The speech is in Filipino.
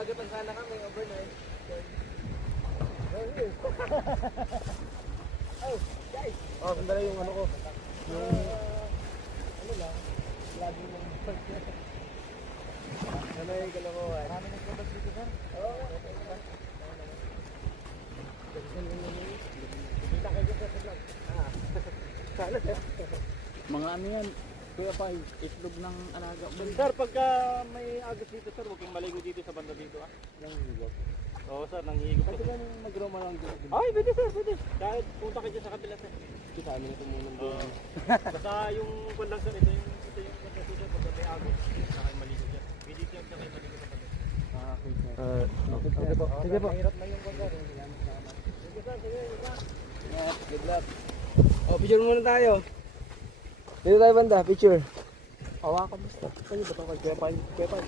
Magagatan sana kami overnight. Oh, guys. Oh, sandali yung ano ko. Ano lang, lagi mong ano yung kalokohan? Marami nagpabas dito, sir. Oo. Kita kayo sa vlog. Sana, sir. Mga ano yan, kuya pa, itlog ng alaga. Sir, pagka may agos dito, sir, huwag kang maligo dito sa banda dito, ah. Nanghihigop. Oo, sir, nanghihigop. Pwede ka nang mag-roma lang dito. Ay, pwede, sir, pwede. Kahit punta kayo dyan sa kabila, sir. Ito sa amin ito muna. Basta yung kwan lang, sir, ito yung banda dito, pagka may agos, saka kayo maligo dyan. Pwede dyan, saka kayo maligo sa banda. Ah, okay, sir. Okay po. Sige po. Mahirap na yung kwan, sir. Sige, sir, sige, isa. Yes, good luck. Oh, picture muna tayo. Dito tayo banda, picture. Hawakan mo. Ano ba ito? Kaya pa.